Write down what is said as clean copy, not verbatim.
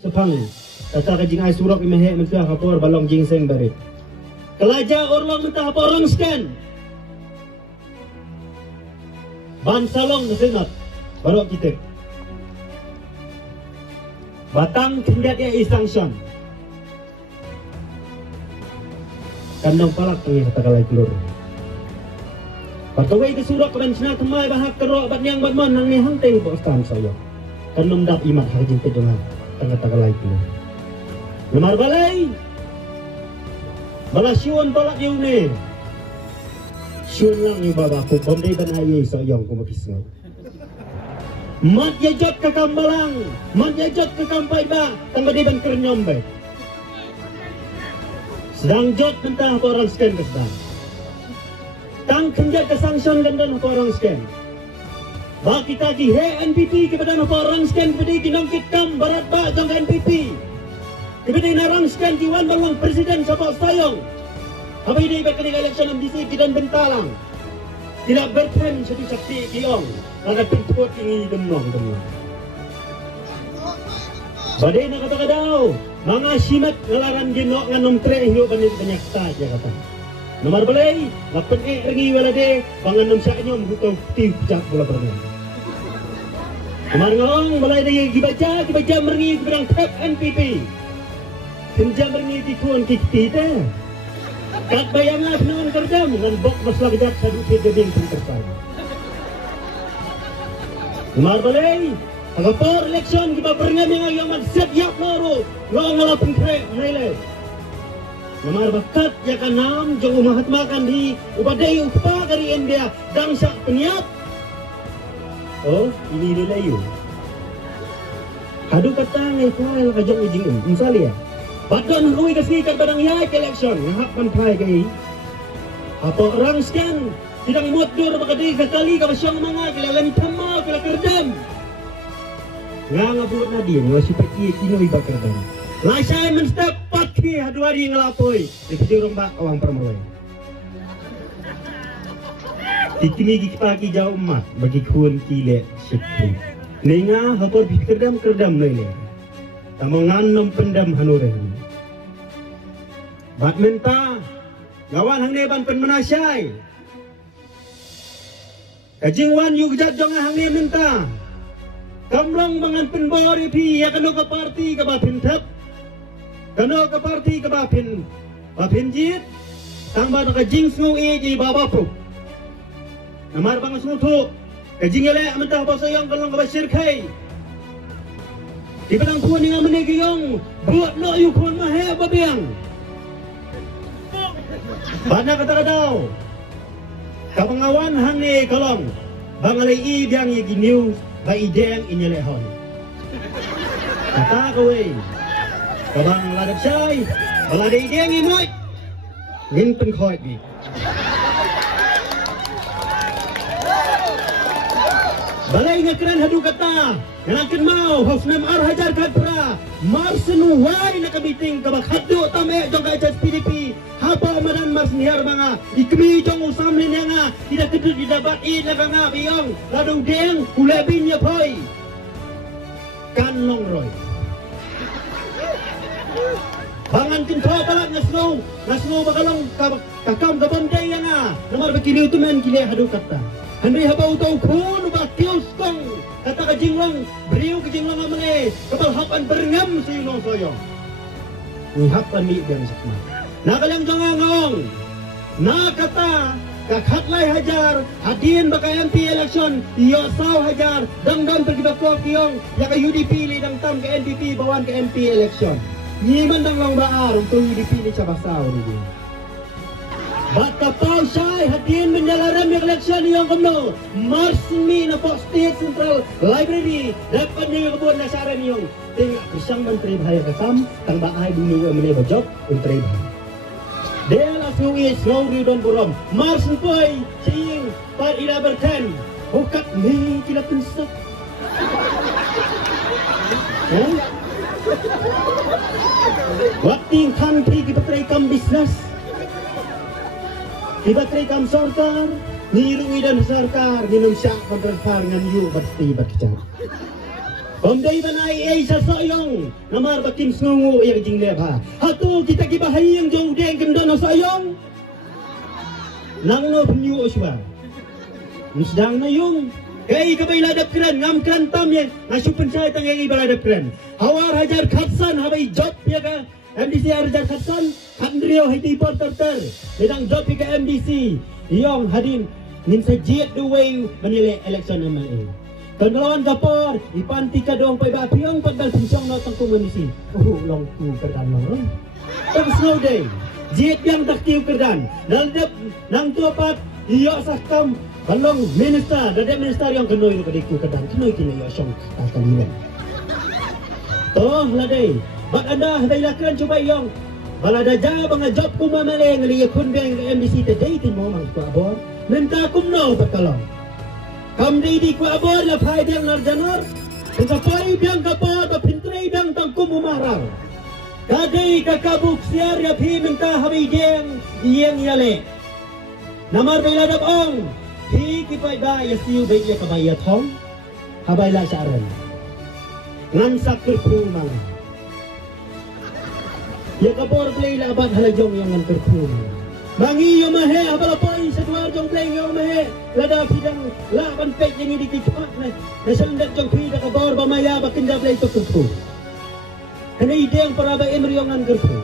sepang kata kajing ai surok imehe mentah kapor balong gingseng barit kelaja orlong mentah apa orang scan ban salong nasenat baru kita batang kendat ya isangson kandang palak tengah kata kalai keluar patawai ke surok kebencana temai bahak kerok bat yang bat mon nang ni hangteng po stan saya kandang dap imat hajin pejongan tengah kata kalai keluar lemar balai balasiun palak yune siun lang ni baba ko pamdai ban haye sayang ko makisngaw mat yajot ke kambalang mat yajot ke kampai ba tanggadai ban kernyom ba sedang jot mentah apa orang scan ke sedang tang kenjat ke sanction gandan apa orang scan ba kita ki he NPP kepada apa orang scan kepada kinongkit kam barat ba jong NPP kepada narang scan diwan bawang presiden siapa sayang apa ini berkini election MDC dan bentalang tidak berpen jadi sakti kiong ada pintuat ini demong badai nak kata kadau mga simat ngalaran ginok nganom tre hiyo banyak saja kata nomor balai lapan ringi walade panganom sa inyo hutaw tiu jak bola permen nomor ngong balai day gibaca merengi berang tap NPP kenja merengi tikuan kikti kat bayangan non kerdam dengan bok masalah kejap sadu keding terkai nomor balai agapor election kita berengan yang ayaman set yak loro lo ngalapin krek nilai nomor bakat ya kanam jong Mahatma Gandhi upadai upah dari India dangsa peniat oh ini nilai you hadu kata ngai kuai kajong ujing misalnya badon hui kasih kat badang yai election ngahap pantai kai apa orang scan tidak motor bakadai sekali ka basyang mga kilalan tama kila kerdam ngabut na dia ngasih peti kinoy bakerdam lasai menstep pati hadu hari ngelapoy dipedi orang bak awang permoy tikini gikpaki jauh emat bagi kun kile sikri nenga hapor kerdam lele tamongan nom pendam hanuren bat menta gawan hang neban pen menasai kajingwan yu gejat jong hang ne menta kamlong mangan pen bori pi ya kano ke parti ke bapin tap kano ke parti ke bapin jit tambah nak kajing sngu ji babapu namar bang sngu tu kajing ele menta apa sayang kalong ke basir kai di padang puan yang menegiyong buat no yu kun mahe babiang bana kata-kata kapangawan hang ni kalong bangalay ibiang yagi news ba ideng inyelehon kata kowe kabang ladap syai balada ideng imoy ngin penkoy di balay nga keren hadu kata nganakin mau hofnam hajar kadpra marsenu way nakabiting kabak hadu tame jong ka PDP hapa madan mars nihar mga ikmi jong usam linya nga tidak kedut didapat ila nga biyong ladong deng kulabin ya poi kanlong roy bangan kinto palat ngasno bagalong kakam kabonday nga namar bakili utumen kile hadu kata Handai haba utau kun ba kios kong kata kajinglong beriu kajinglong amane kapal hapan berngam sino soyo ni hapan mi biang sakma nakalang jangangong na kata kakhatlay hajar hadin baka MP election iyo saw hajar dangdang pergibako kiyong yaka UDP li dang tam ke NPP bawan ke MP election ni mandang lang baar untuk UDP ni sabasaw ni bata pau syai hadin menyalaran election yang kumno marsmi na po State Central Library dapat niyo kebun nasaran yung tingak isang menteri bahaya kasam tang bahay dulu mene bajok menteri bahaya del asui slow ridon burom mars poy sing par ila berten bukat ni kila pensak waktu kanti kita terekam bisnes kita terekam sorkar nirui dan sarkar minum syak kontrafar ngan yu berti berkejar Om day banai sa sayong namar bakim snungu ya jing leba. Hatu kita kibahayang jong deng kendon sayong. Nang no penyu oswa. Sedang na yung kay kabay ladap keren ngam keren tam ya nasu pencai tang yang ibaladap keren. Hawar hajar khatsan habai job ya ka MDC hajar khatsan kandrio hiti porter sedang job ya ka MDC yang hadin nin sajiat duwing menilai election MLA. Penelawan kapor, ipanti ka doang pay bapiong pagdal pinsong na tang komunisi. Long ku kerdan long. Tang snow day, jiet yang taktiw kerdan. Naldep nang tuapat iyo sakam balong minister, dada minister yang kenoy no kadiku kerdan. Kenoy kini iyo syong kalilan. Toh ladai, bak anda hadai lakran coba iyong. Balada ja banga job ku mamale ngali kun beng MDC today tin mo mang ku abor. Minta kumno patkalong. Kam di ku abor la phai biang narjanar kapai biang kapor ba pintrai biang tangkum umarang kadai kakabuk siar ya phi minta habi jeng yeng yale namar bela dap ong phi ki pai ba ya siu be ya kabai ya thong habai la saran ngan sakir khu mang ya kapor play la ban halajong yang ngan kerkhu Bangi yo mahe abala poi sedua jong play yo mahe lada pidang la ban pek yang di kipat na nasendak jong phi da kabor ba maya ba kinda play to kupu kana ide yang para ba emriongan kerpu